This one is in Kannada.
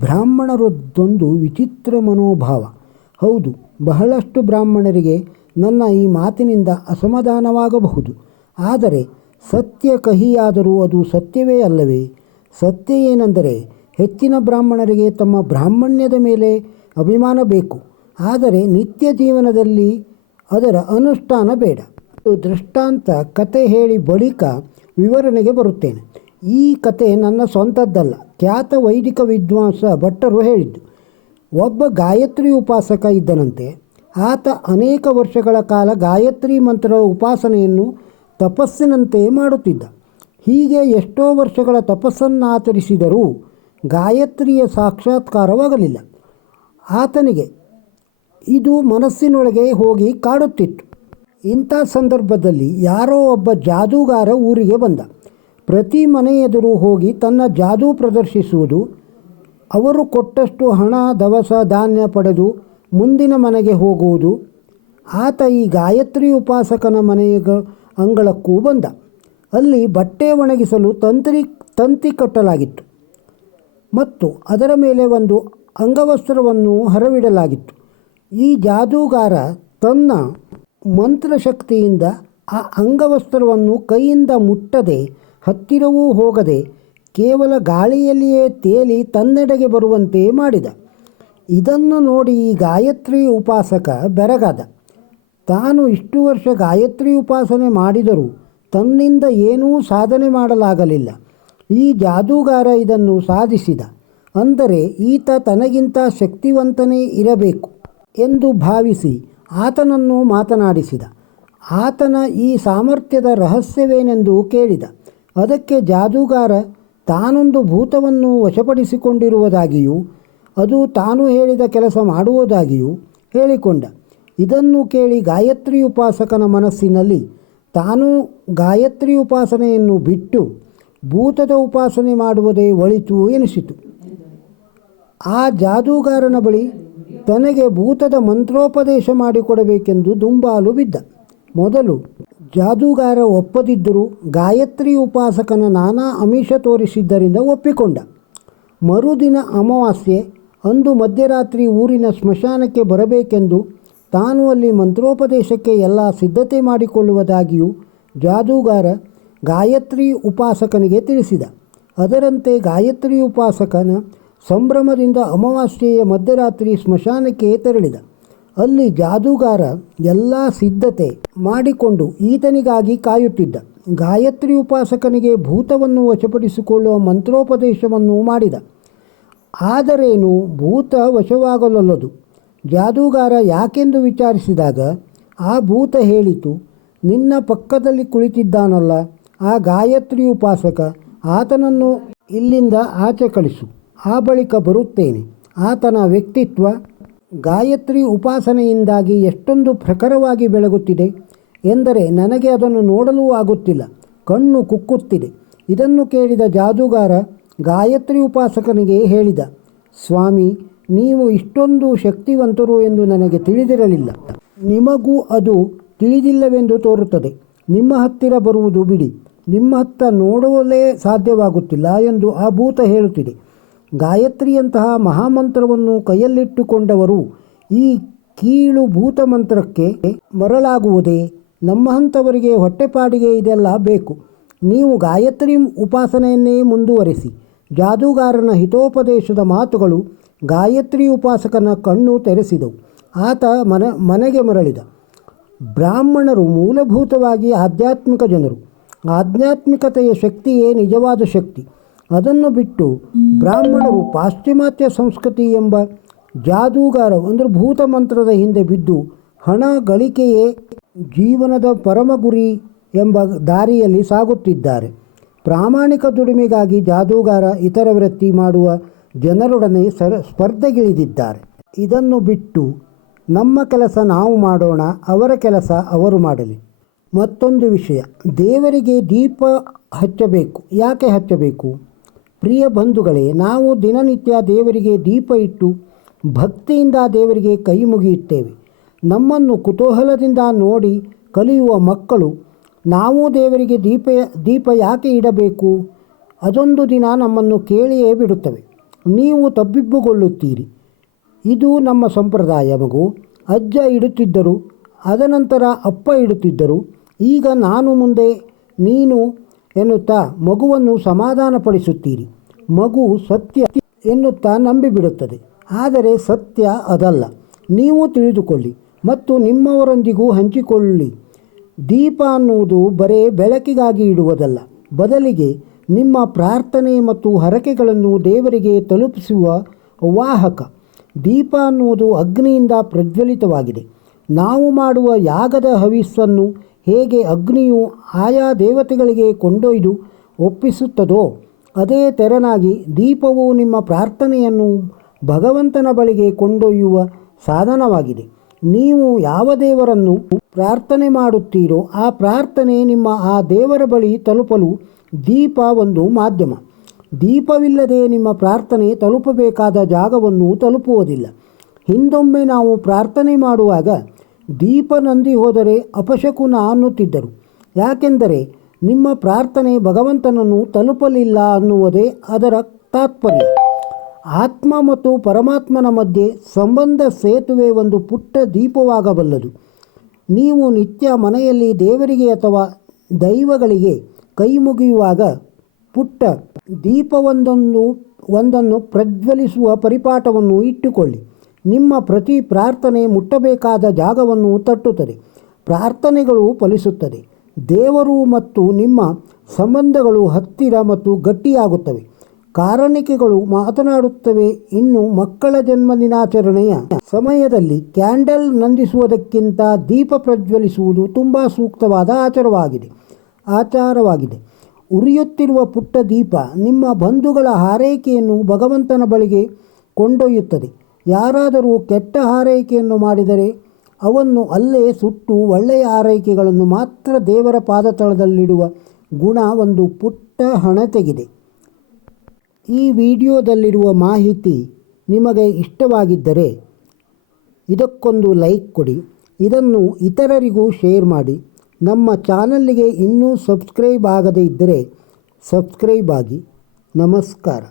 ಬ್ರಾಹ್ಮಣರದ್ದೊಂದು ವಿಚಿತ್ರ ಮನೋಭಾವ. ಹೌದು, ಬಹಳಷ್ಟು ಬ್ರಾಹ್ಮಣರಿಗೆ ನನ್ನ ಈ ಮಾತಿನಿಂದ ಅಸಮಾಧಾನವಾಗಬಹುದು. ಆದರೆ ಸತ್ಯ ಕಹಿಯಾದರೂ ಅದು ಸತ್ಯವೇ ಅಲ್ಲವೇ? ಸತ್ಯ ಏನೆಂದರೆ, ಹೆಚ್ಚಿನ ಬ್ರಾಹ್ಮಣರಿಗೆ ತಮ್ಮ ಬ್ರಾಹ್ಮಣ್ಯದ ಮೇಲೆ ಅಭಿಮಾನ ಬೇಕು, ಆದರೆ ನಿತ್ಯ ಜೀವನದಲ್ಲಿ ಅದರ ಅನುಷ್ಠಾನ ಬೇಡ. ದೃಷ್ಟಾಂತ ಕತೆ ಹೇಳಿ ಬಳಿಕ ವಿವರಣೆಗೆ ಬರುತ್ತೇನೆ. ಈ ಕತೆ ನನ್ನ ಸ್ವಂತದ್ದಲ್ಲ, ಖ್ಯಾತ ವೈದಿಕ ವಿದ್ವಾಂಸ ಭಟ್ಟರು ಹೇಳಿದ್ದು. ಒಬ್ಬ ಗಾಯತ್ರಿ ಉಪಾಸಕ ಇದ್ದನಂತೆ. ಆತ ಅನೇಕ ವರ್ಷಗಳ ಕಾಲ ಗಾಯತ್ರಿ ಮಂತ್ರದ ಉಪಾಸನೆಯನ್ನು ತಪಸ್ಸಿನಂತೆ ಮಾಡುತ್ತಿದ್ದ. ಹೀಗೆ ಎಷ್ಟೋ ವರ್ಷಗಳ ತಪಸ್ಸನ್ನಾಚರಿಸಿದರೂ ಗಾಯತ್ರಿಯ ಸಾಕ್ಷಾತ್ಕಾರವಾಗಲಿಲ್ಲ. ಆತನಿಗೆ ಇದು ಮನಸ್ಸಿನೊಳಗೆ ಹೋಗಿ ಕಾಡುತ್ತಿತ್ತು. ಇಂಥ ಸಂದರ್ಭದಲ್ಲಿ ಯಾರೋ ಒಬ್ಬ ಜಾದೂಗಾರ ಊರಿಗೆ ಬಂದ. ಪ್ರತಿ ಮನೆ ಎದುರು ಹೋಗಿ ತನ್ನ ಜಾದೂ ಪ್ರದರ್ಶಿಸುವುದು, ಅವರು ಕೊಟ್ಟಷ್ಟು ಹಣ ದವಸ ಧಾನ್ಯ ಪಡೆದು ಮುಂದಿನ ಮನೆಗೆ ಹೋಗುವುದು. ಆತ ಈ ಗಾಯತ್ರಿ ಉಪಾಸಕನ ಮನೆಯ ಅಂಗಳಕ್ಕೂ ಬಂದ. ಅಲ್ಲಿ ಬಟ್ಟೆ ಒಣಗಿಸಲು ತಂತಿ ಕಟ್ಟಲಾಗಿತ್ತು ಮತ್ತು ಅದರ ಮೇಲೆ ಒಂದು ಅಂಗವಸ್ತ್ರವನ್ನು ಹರವಿಡಲಾಗಿತ್ತು. ಈ ಜಾದೂಗಾರ ತನ್ನ ಮಂತ್ರಶಕ್ತಿಯಿಂದ ಆ ಅಂಗವಸ್ತ್ರವನ್ನು ಕೈಯಿಂದ ಮುಟ್ಟದೆ, ಹತ್ತಿರವೂ ಹೋಗದೆ, ಕೇವಲ ಗಾಳಿಯಲ್ಲಿಯೇ ತೇಲಿ ತನ್ನೆಡೆಗೆ ಬರುವಂತೆ ಮಾಡಿದ. ಇದನ್ನು ನೋಡಿ ಈ ಗಾಯತ್ರಿ ಉಪಾಸಕ ಬೆರಗಾದ. ತಾನು ಇಷ್ಟು ವರ್ಷ ಗಾಯತ್ರಿ ಉಪಾಸನೆ ಮಾಡಿದರೂ ತನ್ನಿಂದ ಏನೂ ಸಾಧನೆ ಮಾಡಲಾಗಲಿಲ್ಲ. ಈ ಜಾದೂಗಾರ ಇದನ್ನು ಸಾಧಿಸಿದ ಅಂದರೆ ಈತ ತನಗಿಂತ ಶಕ್ತಿವಂತನೇ ಇರಬೇಕು ಎಂದು ಭಾವಿಸಿ ಆತನನ್ನು ಮಾತನಾಡಿಸಿದ. ಆತನ ಈ ಸಾಮರ್ಥ್ಯದ ರಹಸ್ಯವೇನೆಂದು ಕೇಳಿದ. ಅದಕ್ಕೆ ಜಾದೂಗಾರ ತಾನೊಂದು ಭೂತವನ್ನು ವಶಪಡಿಸಿಕೊಂಡಿರುವುದಾಗಿಯೂ ಅದು ತಾನು ಹೇಳಿದ ಕೆಲಸ ಮಾಡುವುದಾಗಿಯೂ ಹೇಳಿಕೊಂಡ. ಇದನ್ನು ಕೇಳಿ ಗಾಯತ್ರಿ ಉಪಾಸಕನ ಮನಸ್ಸಿನಲ್ಲಿ ತಾನು ಗಾಯತ್ರಿ ಉಪಾಸನೆಯನ್ನು ಬಿಟ್ಟು ಭೂತದ ಉಪಾಸನೆ ಮಾಡುವುದೇ ಒಳಿತು ಎನಿಸಿತು. ಆ ಜಾದೂಗಾರನ ಬಳಿ ತನಗೆ ಭೂತದ ಮಂತ್ರೋಪದೇಶ ಮಾಡಿಕೊಡಬೇಕೆಂದು ದುಂಬಾಲು ಬಿದ್ದ. ಮೊದಲು ಜಾದೂಗಾರ ಒಪ್ಪದಿದ್ದರೂ ಗಾಯತ್ರಿ ಉಪಾಸಕನ ನಾನಾ ಆಮಿಷ ತೋರಿಸಿದ್ದರಿಂದ ಒಪ್ಪಿಕೊಂಡ. ಮರುದಿನ ಅಮಾವಾಸ್ಯೆ ಅಂದು ಮಧ್ಯರಾತ್ರಿ ಊರಿನ ಸ್ಮಶಾನಕ್ಕೆ ಬರಬೇಕೆಂದು ತಾನು ಅಲ್ಲಿ ಮಂತ್ರೋಪದೇಶಕ್ಕೆ ಎಲ್ಲ ಸಿದ್ಧತೆ ಮಾಡಿಕೊಳ್ಳುವುದಾಗಿಯೂ ಜಾದೂಗಾರ ಗಾಯತ್ರಿ ಉಪಾಸಕನಿಗೆ ತಿಳಿಸಿದ. ಅದರಂತೆ ಗಾಯತ್ರಿ ಉಪಾಸಕನ ಸಂಭ್ರಮದಿಂದ ಅಮಾವಾಸ್ಯೆಯ ಮಧ್ಯರಾತ್ರಿ ಸ್ಮಶಾನಕ್ಕೆ ತೆರಳಿದ. ಅಲ್ಲಿ ಜಾದೂಗಾರ ಎಲ್ಲ ಸಿದ್ಧತೆ ಮಾಡಿಕೊಂಡು ಈತನಿಗಾಗಿ ಕಾಯುತ್ತಿದ್ದ. ಗಾಯತ್ರಿ ಉಪಾಸಕನಿಗೆ ಭೂತವನ್ನು ವಶಪಡಿಸಿಕೊಳ್ಳುವ ಮಂತ್ರೋಪದೇಶವನ್ನು ಮಾಡಿದ. ಆದರೇನು ಭೂತ ವಶವಾಗಲೊಲ್ಲದು. ಜಾದೂಗಾರ ಯಾಕೆಂದು ವಿಚಾರಿಸಿದಾಗ ಆ ಭೂತ ಹೇಳಿತು, ನಿನ್ನ ಪಕ್ಕದಲ್ಲಿ ಕುಳಿತಿದ್ದಾನಲ್ಲ ಆ ಗಾಯತ್ರಿ ಉಪಾಸಕ, ಆತನನ್ನು ಇಲ್ಲಿಂದ ಆಚೆ ಕಳಿಸು, ಆ ಬಳಿಕ ಬರುತ್ತೇನೆ. ಆತನ ವ್ಯಕ್ತಿತ್ವ ಗಾಯತ್ರಿ ಉಪಾಸನೆಯಿಂದಾಗಿ ಎಷ್ಟೊಂದು ಪ್ರಖರವಾಗಿ ಬೆಳಗುತ್ತಿದೆ ಎಂದರೆ ನನಗೆ ಅದನ್ನು ನೋಡಲೂ ಆಗುತ್ತಿಲ್ಲ, ಕಣ್ಣು ಕುಕ್ಕುತ್ತಿದೆ. ಇದನ್ನು ಕೇಳಿದ ಜಾದೂಗಾರ ಗಾಯತ್ರಿ ಉಪಾಸಕನಿಗೆ ಹೇಳಿದ, ಸ್ವಾಮಿ, ನೀವು ಇಷ್ಟೊಂದು ಶಕ್ತಿವಂತರು ಎಂದು ನನಗೆ ತಿಳಿದಿರಲಿಲ್ಲ. ನಿಮಗೂ ಅದು ತಿಳಿದಿಲ್ಲವೆಂದು ತೋರುತ್ತದೆ. ನಿಮ್ಮ ಹತ್ತಿರ ಬರುವುದು ಬಿಡಿ, ನಿಮ್ಮ ಹತ್ತ ನೋಡಲೇ ಸಾಧ್ಯವಾಗುತ್ತಿಲ್ಲ ಎಂದು ಆ ಭೂತ ಹೇಳುತ್ತಿದೆ. ಗಾಯತ್ರಿಯಂತಹ ಮಹಾಮಂತ್ರವನ್ನು ಕೈಯಲ್ಲಿಟ್ಟುಕೊಂಡವರು ಈ ಕೀಳು ಭೂತ ಮಂತ್ರಕ್ಕೆ ಮರಳಾಗುವುದೇ? ನಮ್ಮಂಥವರಿಗೆ ಹೊಟ್ಟೆಪಾಡಿಗೆ ಇದೆಲ್ಲ ಬೇಕು. ನೀವು ಗಾಯತ್ರಿ ಉಪಾಸನೆಯನ್ನೇ ಮುಂದುವರೆಸಿ. ಜಾದೂಗಾರನ ಹಿತೋಪದೇಶದ ಮಾತುಗಳು ಗಾಯತ್ರಿ ಉಪಾಸಕನ ಕಣ್ಣು ತೆರೆಸಿದವು. ಆತ ಮನೆಗೆ ಮರಳಿದ. ಬ್ರಾಹ್ಮಣರು ಮೂಲಭೂತವಾಗಿ ಆಧ್ಯಾತ್ಮಿಕ ಜನರು. ಆಧ್ಯಾತ್ಮಿಕತೆಯ ಶಕ್ತಿಯೇ ನಿಜವಾದ ಶಕ್ತಿ. ಅದನ್ನು ಬಿಟ್ಟು ಬ್ರಾಹ್ಮಣರು ಪಾಶ್ಚಿಮಾತ್ಯ ಸಂಸ್ಕೃತಿ ಎಂಬ ಜಾದೂಗಾರ ಅಂದರೆ ಭೂತ ಮಂತ್ರದ ಹಿಂದೆ ಬಿದ್ದು ಹಣ ಗಳಿಕೆಯೇ ಜೀವನದ ಪರಮ ಗುರಿ ಎಂಬ ದಾರಿಯಲ್ಲಿ ಸಾಗುತ್ತಿದ್ದಾರೆ. ಪ್ರಾಮಾಣಿಕ ದುಡಿಮೆಗಾಗಿ ಜಾದೂಗಾರ ಇತರ ವೃತ್ತಿ ಮಾಡುವ ಜನರೊಡನೆ ಸ್ಪರ್ಧೆಗಿಳಿದಿದ್ದಾರೆ. ಇದನ್ನು ಬಿಟ್ಟು ನಮ್ಮ ಕೆಲಸ ನಾವು ಮಾಡೋಣ, ಅವರ ಕೆಲಸ ಅವರು ಮಾಡಲಿ. ಮತ್ತೊಂದು ವಿಷಯ, ದೇವರಿಗೆ ದೀಪ ಹಚ್ಚಬೇಕು. ಯಾಕೆ ಹಚ್ಚಬೇಕು? ಪ್ರಿಯ ಬಂಧುಗಳೇ, ನಾವು ದಿನನಿತ್ಯ ದೇವರಿಗೆ ದೀಪ ಇಟ್ಟು ಭಕ್ತಿಯಿಂದ ದೇವರಿಗೆ ಕೈ ಮುಗಿಯುತ್ತೇವೆ. ನಮ್ಮನ್ನು ಕುತೂಹಲದಿಂದ ನೋಡಿ ಕಲಿಯುವ ಮಕ್ಕಳು ನಾವು ದೇವರಿಗೆ ದೀಪ ಯಾಕೆ ಇಡಬೇಕು, ಅದೊಂದು ದಿನ ನಮ್ಮನ್ನು ಕೇಳಿಯೇ ಬಿಡುತ್ತವೆ. ನೀವು ತಬ್ಬಿಬ್ಬುಗೊಳ್ಳುತ್ತೀರಿ. ಇದು ನಮ್ಮ ಸಂಪ್ರದಾಯ ಮಗು. ಅಜ್ಜ ಇಡುತ್ತಿದ್ದರು, ಅದನಂತರ ಅಪ್ಪ ಇಡುತ್ತಿದ್ದರು, ಈಗ ನಾನು ಮುಂದೆ ನೀನು ಎನ್ನುತ್ತಾ ಮಗುವನ್ನು ಸಮಾಧಾನಪಡಿಸುತ್ತೀರಿ. ಮಗು ಸತ್ಯ ಎನ್ನುತ್ತಾ ನಂಬಿಬಿಡುತ್ತದೆ. ಆದರೆ ಸತ್ಯ ಅದಲ್ಲ. ನೀವು ತಿಳಿದುಕೊಳ್ಳಿ ಮತ್ತು ನಿಮ್ಮವರೊಂದಿಗೂ ಹಂಚಿಕೊಳ್ಳಿ. ದೀಪ ಅನ್ನುವುದು ಬರೇ ಬೆಳಕಿಗಾಗಿ ಇಡುವುದಲ್ಲ, ಬದಲಿಗೆ ನಿಮ್ಮ ಪ್ರಾರ್ಥನೆ ಮತ್ತು ಹರಕೆಗಳನ್ನು ದೇವರಿಗೆ ತಲುಪಿಸುವ ವಾಹಕ. ದೀಪ ಅನ್ನುವುದು ಅಗ್ನಿಯಿಂದ ಪ್ರಜ್ವಲಿತವಾಗಿದೆ. ನಾವು ಮಾಡುವ ಯಾಗದ ಹವಿಸ್ಸನ್ನು ಹೇಗೆ ಅಗ್ನಿಯು ಆಯಾ ದೇವತೆಗಳಿಗೆ ಕೊಂಡೊಯ್ದು ಒಪ್ಪಿಸುತ್ತದೋ ಅದೇ ತೆರನಾಗಿ ದೀಪವು ನಿಮ್ಮ ಪ್ರಾರ್ಥನೆಯನ್ನು ಭಗವಂತನ ಬಳಿಗೆ ಕೊಂಡೊಯ್ಯುವ ಸಾಧನವಾಗಿದೆ. ನೀವು ಯಾವ ದೇವರನ್ನು ಪ್ರಾರ್ಥನೆ ಮಾಡುತ್ತೀರೋ ಆ ಪ್ರಾರ್ಥನೆ ನಿಮ್ಮ ಆ ದೇವರ ಬಳಿ ತಲುಪಲು ದೀಪ ಒಂದು ಮಾಧ್ಯಮ. ದೀಪವಿಲ್ಲದೆ ನಿಮ್ಮ ಪ್ರಾರ್ಥನೆ ತಲುಪಬೇಕಾದ ಜಾಗವನ್ನು ತಲುಪುವುದಿಲ್ಲ. ಹಿಂದೊಮ್ಮೆ ನಾವು ಪ್ರಾರ್ಥನೆ ಮಾಡುವಾಗ ದೀಪ ನಂದಿ ಹೋದರೆ ಅಪಶಕುನ ಅನ್ನುತ್ತಿದ್ದರು. ಯಾಕೆಂದರೆ ನಿಮ್ಮ ಪ್ರಾರ್ಥನೆ ಭಗವಂತನನ್ನು ತಲುಪಲಿಲ್ಲ ಅನ್ನುವುದೇ ಅದರ ತಾತ್ಪರ್ಯ. ಆತ್ಮ ಮತ್ತು ಪರಮಾತ್ಮನ ಮಧ್ಯೆ ಸಂಬಂಧ ಸೇತುವೆ ಒಂದು ಪುಟ್ಟ ದೀಪವಾಗಬಲ್ಲದು. ನೀವು ನಿತ್ಯ ಮನೆಯಲ್ಲಿ ದೇವರಿಗೆ ಅಥವಾ ದೈವಗಳಿಗೆ ಕೈ ಮುಗಿಯುವಾಗ ಪುಟ್ಟ ದೀಪವೊಂದನ್ನು ಪ್ರಜ್ವಲಿಸುವ ಪರಿಪಾಠವನ್ನು ಇಟ್ಟುಕೊಳ್ಳಿ. ನಿಮ್ಮ ಪ್ರತಿ ಪ್ರಾರ್ಥನೆ ಮುಟ್ಟಬೇಕಾದ ಜಾಗವನ್ನು ತಟ್ಟುತ್ತದೆ. ಪ್ರಾರ್ಥನೆಗಳು ಫಲಿಸುತ್ತದೆ. ದೇವರು ಮತ್ತು ನಿಮ್ಮ ಸಂಬಂಧಗಳು ಹತ್ತಿರ ಮತ್ತು ಗಟ್ಟಿಯಾಗುತ್ತವೆ. ಕಾರಣಿಕೆಗಳು ಮಾತನಾಡುತ್ತವೆ. ಇನ್ನು ಮಕ್ಕಳ ಜನ್ಮದಿನಾಚರಣೆಯ ಸಮಯದಲ್ಲಿ ಕ್ಯಾಂಡಲ್ ನಂದಿಸುವುದಕ್ಕಿಂತ ದೀಪ ಪ್ರಜ್ವಲಿಸುವುದು ತುಂಬ ಸೂಕ್ತವಾದ ಆಚಾರವಾಗಿದೆ. ಉರಿಯುತ್ತಿರುವ ಪುಟ್ಟ ದೀಪ ನಿಮ್ಮ ಬಂಧುಗಳ ಹಾರೈಕೆಯನ್ನು ಭಗವಂತನ ಬಳಿಗೆ ಕೊಂಡೊಯ್ಯುತ್ತದೆ. ಯಾರಾದರೂ ಕೆಟ್ಟ ಹಾರೈಕೆಯನ್ನು ಮಾಡಿದರೆ ಅವನ್ನು ಅಲ್ಲೇ ಸುಟ್ಟು ಒಳ್ಳೆಯ ಆರೈಕೆಗಳನ್ನು ಮಾತ್ರ ದೇವರ ಪಾದತಳದಲ್ಲಿಡುವ ಗುಣ ಒಂದು ಪುಟ್ಟ ಹಣತೆಗಿದೆ. ಈ ವಿಡಿಯೋದಲ್ಲಿರುವ ಮಾಹಿತಿ ನಿಮಗೆ ಇಷ್ಟವಾಗಿದ್ದರೆ ಇದಕ್ಕೊಂದು ಲೈಕ್ ಕೊಡಿ. ಇದನ್ನು ಇತರರಿಗೂ ಶೇರ್ ಮಾಡಿ. ನಮ್ಮ ಚಾನಲ್ಗೆ ಇನ್ನೂ ಸಬ್ಸ್ಕ್ರೈಬ್ ಆಗದೇ ಇದ್ದರೆ ಸಬ್ಸ್ಕ್ರೈಬ್ ಆಗಿ. ನಮಸ್ಕಾರ.